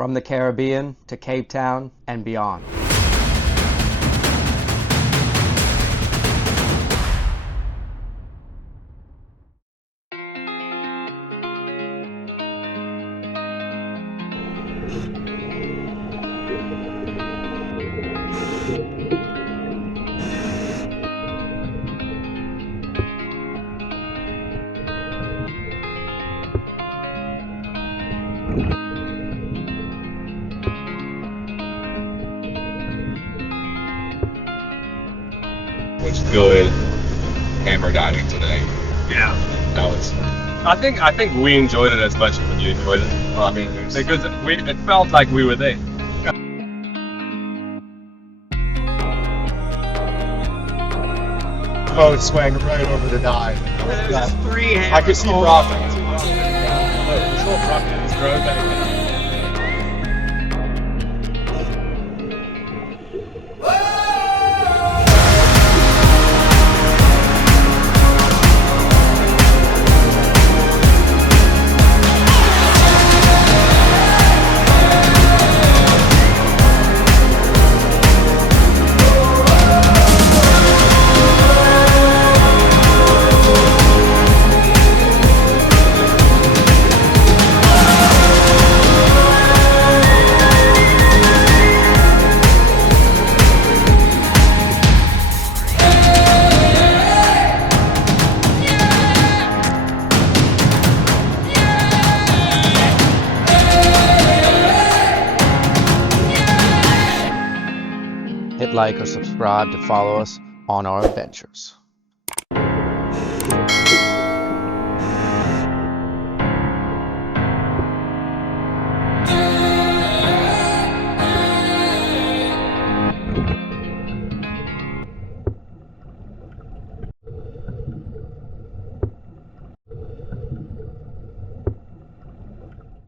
from the Caribbean to Cape Town and beyond. Was good hammer dining today. Yeah. That was I think we enjoyed it as much as you enjoyed it. Well, I mean, because it felt like we were there. Boat swang right over the dive. There's three hammers. I could see Brock. Hit like or subscribe to follow us on our adventures.